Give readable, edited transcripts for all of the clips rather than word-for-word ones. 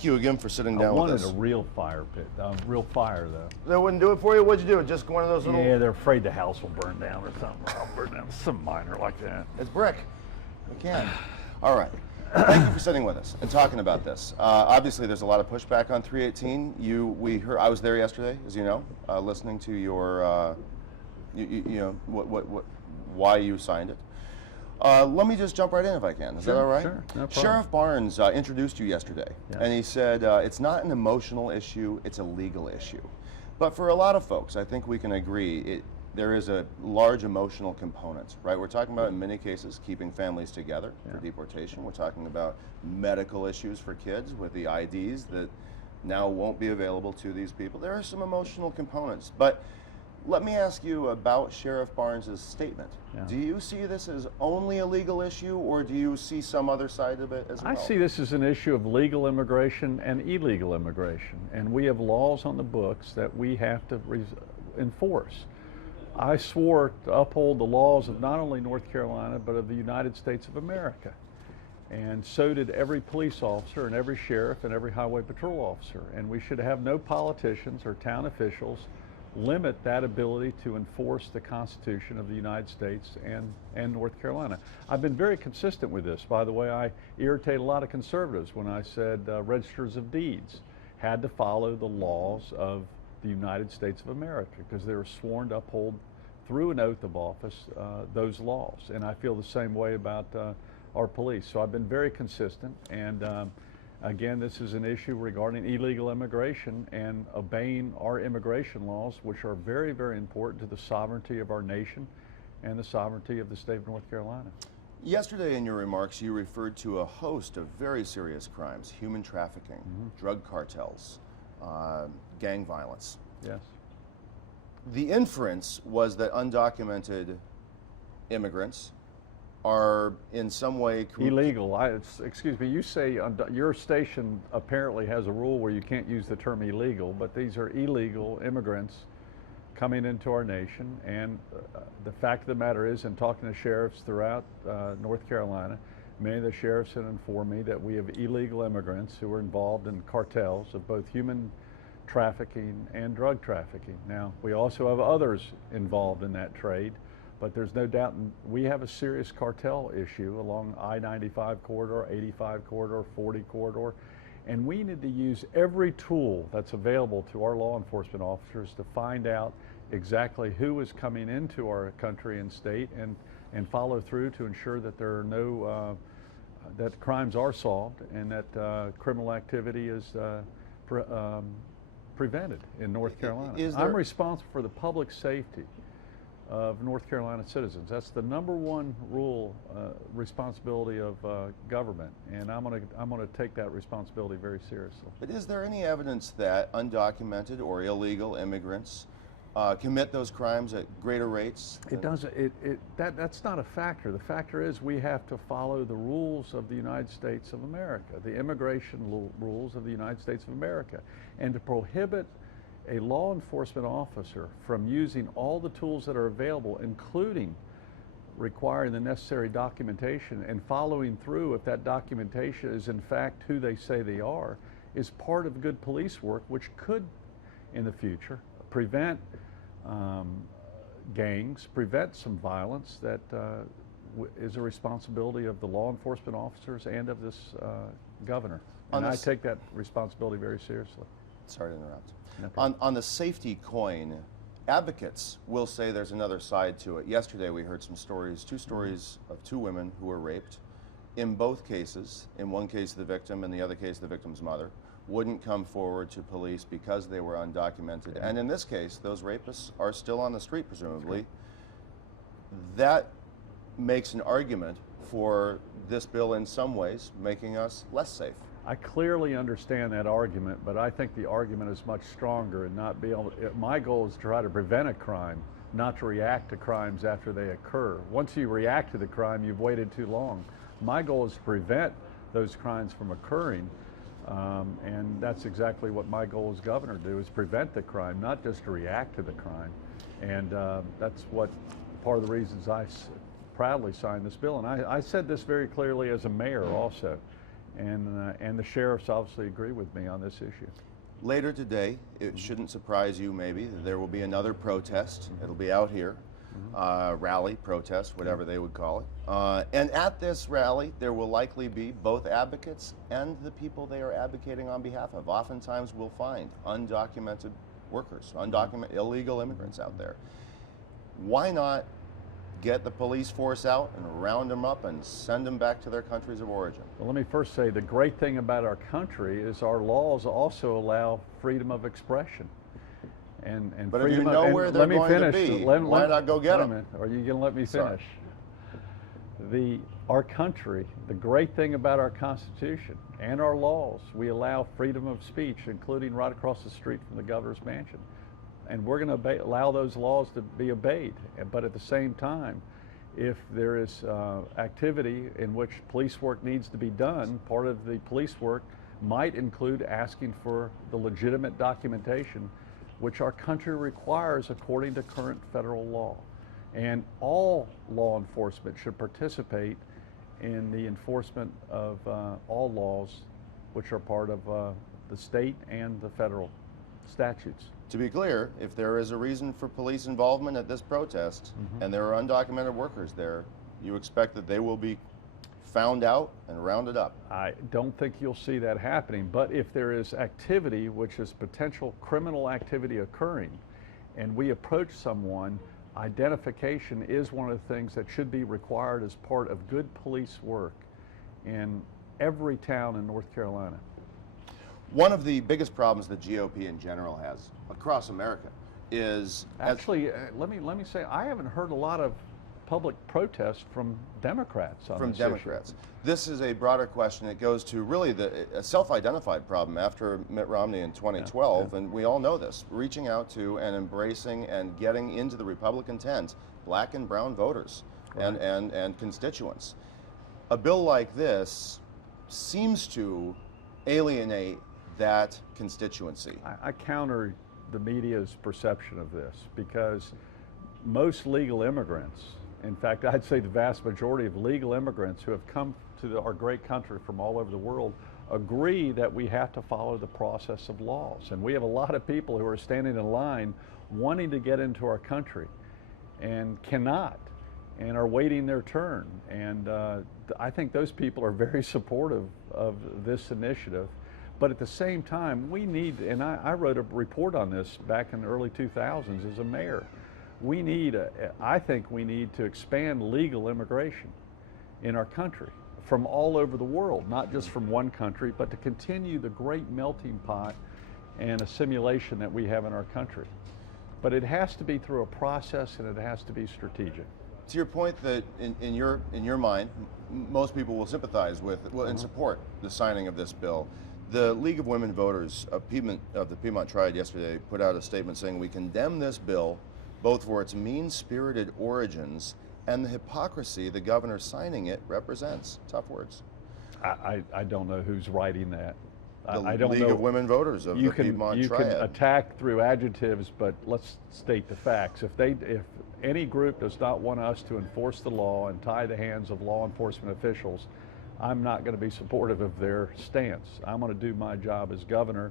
thank you again for sitting down with us. I wanted a real fire pit, real fire though. They wouldn't do it for you? What'd you do? Just one of those little... Yeah, they're afraid the house will burn down or something. I'll burn down some minor like that. It's brick. We can. All right. Thank you for sitting with us and talking about this. Obviously, there's a lot of pushback on 318. I was there yesterday, as you know, listening to your, why you signed it. Let me just jump right in if I can. Is that all right? Sure, no problem. Sheriff Barnes introduced you yesterday, Yeah. and he said it's not an emotional issue, it's a legal issue. But for a lot of folks, I think we can agree, there is a large emotional component, right? We're talking about, in many cases, keeping families together for deportation. We're talking about medical issues for kids with the IDs that now won't be available to these people. There are some emotional components, but let me ask you about Sheriff Barnes' statement. Yeah. Do you see this as only a legal issue, or do you see some other side of it as well? I see this as an issue of legal immigration and illegal immigration, and we have laws on the books that we have to enforce. I swore to uphold the laws of not only North Carolina, but of the United States of America. And so did every police officer and every sheriff and every highway patrol officer. And we should have no politicians or town officials limit that ability to enforce the Constitution of the United States and North Carolina. I've been very consistent with this. By the way, I irritate a lot of conservatives when I said registers of deeds had to follow the laws of the United States of America, because they were sworn to uphold through an oath of office those laws. And I feel the same way about our police. So I've been very consistent, and again, this is an issue regarding illegal immigration and obeying our immigration laws, which are very, very important to the sovereignty of our nation and the sovereignty of the state of North Carolina. Yesterday in your remarks, you referred to a host of very serious crimes: human trafficking, drug cartels, gang violence. Yes. The inference was that undocumented immigrants are in some way illegal. Excuse me, you say your station apparently has a rule where you can't use the term illegal, but these are illegal immigrants coming into our nation. And the fact of the matter is, in talking to sheriffs throughout North Carolina, many of the sheriffs have informed me that we have illegal immigrants who are involved in cartels of both human trafficking and drug trafficking. Now, we also have others involved in that trade, but there's no doubt we have a serious cartel issue along I-95 corridor, 85 corridor, 40 corridor, and we need to use every tool that's available to our law enforcement officers to find out exactly who is coming into our country and state, and follow through to ensure that there are no, that crimes are solved and that criminal activity is prevented in North Carolina. I'm responsible for the public safety of North Carolina citizens. That's the number one rule, responsibility of government, and I'm going to take that responsibility very seriously. But is there any evidence that undocumented or illegal immigrants commit those crimes at greater rates? It doesn't. That's not a factor. The factor is we have to follow the rules of the United States of America, the immigration rules of the United States of America, and to prohibit a law enforcement officer from using all the tools that are available, including requiring the necessary documentation and following through if that documentation is in fact who they say they are, is part of good police work, which could, in the future, prevent gangs, prevent some violence that is a responsibility of the law enforcement officers and of this governor. And I take that responsibility very seriously. Sorry to interrupt. No problem. On the safety coin, advocates will say there's another side to it. Yesterday we heard some stories, two stories of two women who were raped. In both cases, in one case the victim, in the other case the victim's mother, wouldn't come forward to police because they were undocumented. And in this case, those rapists are still on the street, presumably. That makes an argument for this bill in some ways making us less safe. I clearly understand that argument, but I think the argument is much stronger and not be able to, my goal is to try to prevent a crime, not to react to crimes after they occur. Once you react to the crime, you've waited too long. My goal is to prevent those crimes from occurring, and that's exactly what my goal as governor do, is prevent the crime, not just to react to the crime. And that's what part of the reasons I proudly signed this bill. And I said this very clearly as a mayor also. And the sheriffs obviously agree with me on this issue. Later today, it shouldn't surprise you maybe, that there will be another protest. It'll be out here, rally, protest, whatever they would call it. And at this rally, there will likely be both advocates and the people they are advocating on behalf of. Oftentimes we'll find undocumented workers, undocumented illegal immigrants out there. Why not get the police force out and round them up and send them back to their countries of origin? Well, let me first say the great thing about our country is our laws also allow freedom of expression. And But if freedom you know of, where they're going to be, why not go get them? Are you going to let me Sorry. finish? Our country, the great thing about our Constitution and our laws, we allow freedom of speech, including right across the street from the governor's mansion. And we're going to allow those laws to be obeyed. But at the same time, if there is activity in which police work needs to be done, part of the police work might include asking for the legitimate documentation which our country requires according to current federal law. And all law enforcement should participate in the enforcement of all laws which are part of the state and the federal statutes. To be clear, if there is a reason for police involvement at this protest and there are undocumented workers there, you expect that they will be found out and rounded up. I don't think you'll see that happening, but if there is activity, which is potential criminal activity occurring, and we approach someone, identification is one of the things that should be required as part of good police work in every town in North Carolina. One of the biggest problems the GOP in general has across America is actually, let me say, I haven't heard a lot of public protest from Democrats on from this Democrats. issue. This is a broader question. It goes to really a self-identified problem after Mitt Romney in 2012, and we all know this, reaching out to and embracing and getting into the Republican tent black and brown voters and constituents. A bill like this seems to alienate that constituency. I counter the media's perception of this because most legal immigrants, in fact, I'd say the vast majority of legal immigrants who have come to our great country from all over the world agree that we have to follow the process of laws. And we have a lot of people who are standing in line wanting to get into our country and cannot and are waiting their turn. And I think those people are very supportive of this initiative. But at the same time, we need, and I wrote a report on this back in the early 2000s as a mayor, I think we need to expand legal immigration in our country from all over the world, not just from one country, but to continue the great melting pot and assimilation that we have in our country. But it has to be through a process and it has to be strategic. To your point that in your mind, most people will sympathize with and support the signing of this bill. The League of Women Voters of the Piedmont Triad yesterday put out a statement saying, "We condemn this bill both for its mean-spirited origins and the hypocrisy the governor signing it represents." Tough words. I don't know who's writing that. The League of Women Voters of the Piedmont Triad. You can attack through adjectives, but let's state the facts. If any group does not want us to enforce the law and tie the hands of law enforcement officials, I'm not going to be supportive of their stance. I'm going to do my job as governor,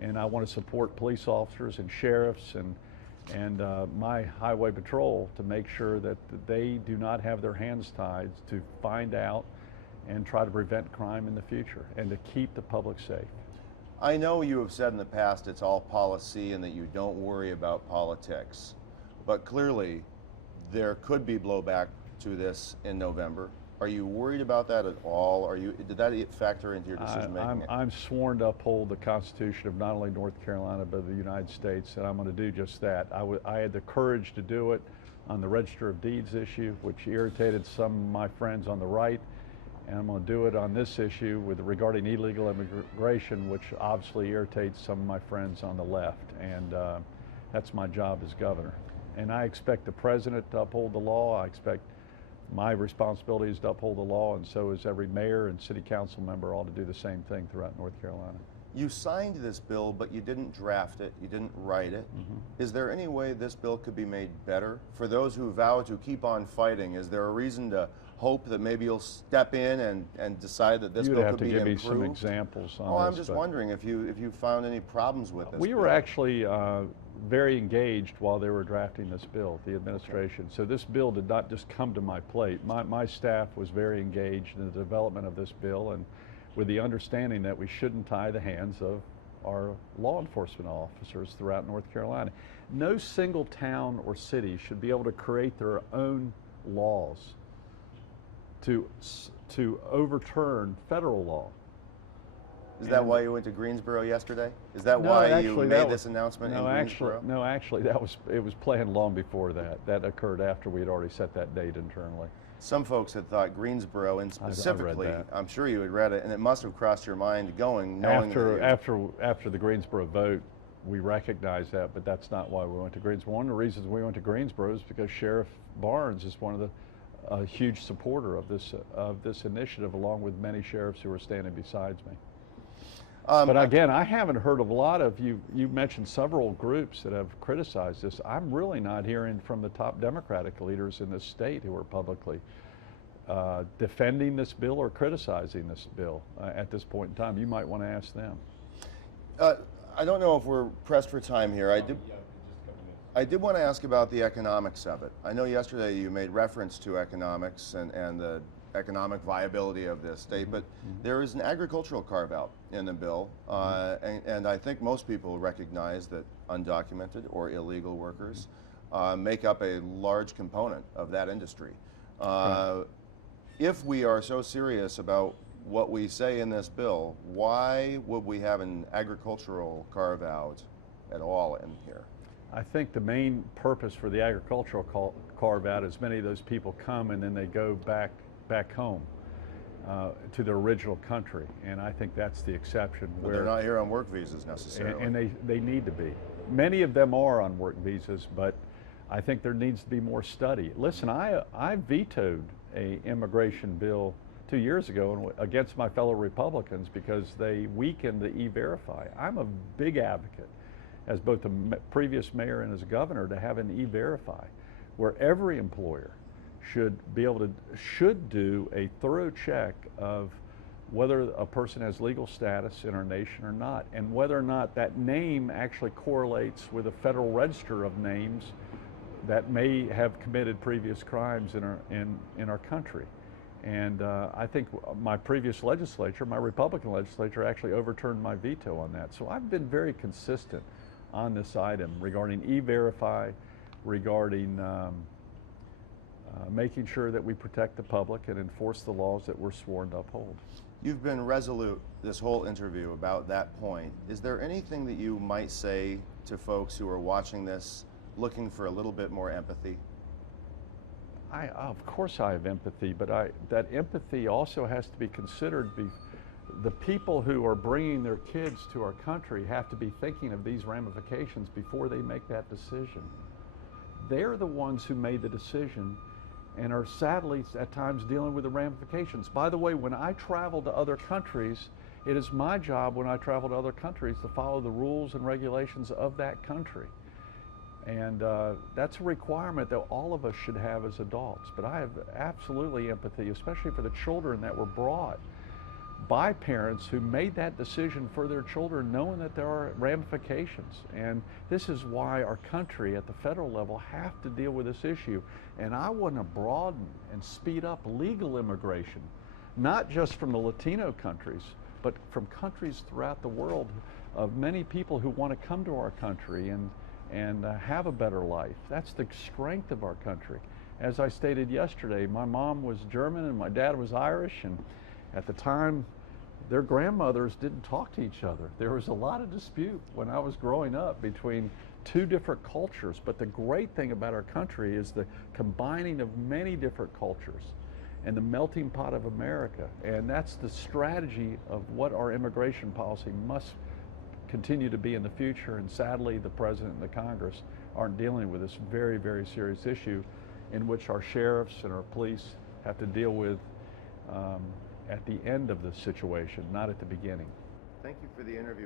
and I want to support police officers and sheriffs and my highway patrol to make sure that they do not have their hands tied to find out and try to prevent crime in the future and to keep the public safe. I know you have said in the past it's all policy and that you don't worry about politics, but clearly there could be blowback to this in November. Are you worried about that at all? Did that factor into your decision making? I'm sworn to uphold the Constitution of not only North Carolina but the United States, and I'm going to do just that. I had the courage to do it on the Register of Deeds issue, which irritated some of my friends on the right, and I'm going to do it on this issue regarding illegal immigration, which obviously irritates some of my friends on the left, and that's my job as governor. And I expect the president to uphold the law. I expect my responsibility is to uphold the law, and so is every mayor and city council member ought to do the same thing throughout North Carolina. You signed this bill, but you didn't draft it, you didn't write it. Is there any way this bill could be made better? For those who vow to keep on fighting, is there a reason to hope that maybe you'll step in and decide that this You'd bill have could to be give improved? me some examples on Oh, I'm this, just but wondering if you found any problems with this we bill. were actually very engaged while they were drafting this bill, the administration. So this bill did not just come to my plate. My staff was very engaged in the development of this bill, and with the understanding that we shouldn't tie the hands of our law enforcement officers throughout North Carolina. No single town or city should be able to create their own laws to overturn federal law. Is that why you went to Greensboro yesterday? Is that No, why actually, you made this announcement in Greensboro? No, actually, it was planned long before that. That occurred after we had already set that date internally. Some folks had thought Greensboro, and specifically, I read that. I'm sure you had read it, and it must have crossed your mind going, knowing After the Greensboro vote, we recognized that, but that's not why we went to Greensboro. One of the reasons we went to Greensboro is because Sheriff Barnes is one of the a huge supporter of this initiative, along with many sheriffs who are standing besides me. But again, I haven't heard of a lot of you. You mentioned several groups that have criticized this. I'm really not hearing from the top Democratic leaders in this state who are publicly defending this bill or criticizing this bill at this point in time. You might want to ask them. I don't know if we're pressed for time here. I did want to ask about the economics of it. I know yesterday you made reference to economics and the economic viability of this state, but there is an agricultural carve-out in the bill, and I think most people recognize that undocumented or illegal workers make up a large component of that industry. If we are so serious about what we say in this bill, why would we have an agricultural carve-out at all in here? I think the main purpose for the agricultural carve-out is many of those people come and then they go back home to their original country, and I think that's the exception. But they're not here on work visas necessarily. And they need to be. Many of them are on work visas, but I think there needs to be more study. Listen, I vetoed an immigration bill 2 years ago against my fellow Republicans because they weakened the E-Verify. I'm a big advocate, as both a previous mayor and as governor, to have an E-Verify, where every employer should do a thorough check of whether a person has legal status in our nation or not, and whether or not that name actually correlates with a federal register of names that may have committed previous crimes in our country. And I think my previous legislature, my Republican legislature, actually overturned my veto on that. So I've been very consistent on this item regarding E-Verify, regarding making sure that we protect the public and enforce the laws that we're sworn to uphold. You've been resolute this whole interview about that point. Is there anything that you might say to folks who are watching this looking for a little bit more empathy? Of course I have empathy, but that empathy also has to be considered. The people who are bringing their kids to our country have to be thinking of these ramifications before they make that decision. They're the ones who made the decision and are sadly at times dealing with the ramifications. By the way, when I travel to other countries, it is my job when I travel to other countries to follow the rules and regulations of that country. And that's a requirement that all of us should have as adults. But I have absolutely empathy, especially for the children that were brought by parents who made that decision for their children, knowing that there are ramifications. And this is why our country at the federal level have to deal with this issue. And I want to broaden and speed up legal immigration, not just from the Latino countries, but from countries throughout the world, of many people who want to come to our country and have a better life. That's the strength of our country. As I stated yesterday, my mom was German and my dad was Irish, and at the time, their grandmothers didn't talk to each other. There was a lot of dispute when I was growing up between two different cultures. But the great thing about our country is the combining of many different cultures and the melting pot of America. And that's the strategy of what our immigration policy must continue to be in the future. And sadly, the President and the Congress aren't dealing with this very, very serious issue in which our sheriffs and our police have to deal with at the end of the situation, not at the beginning. Thank you for the interview.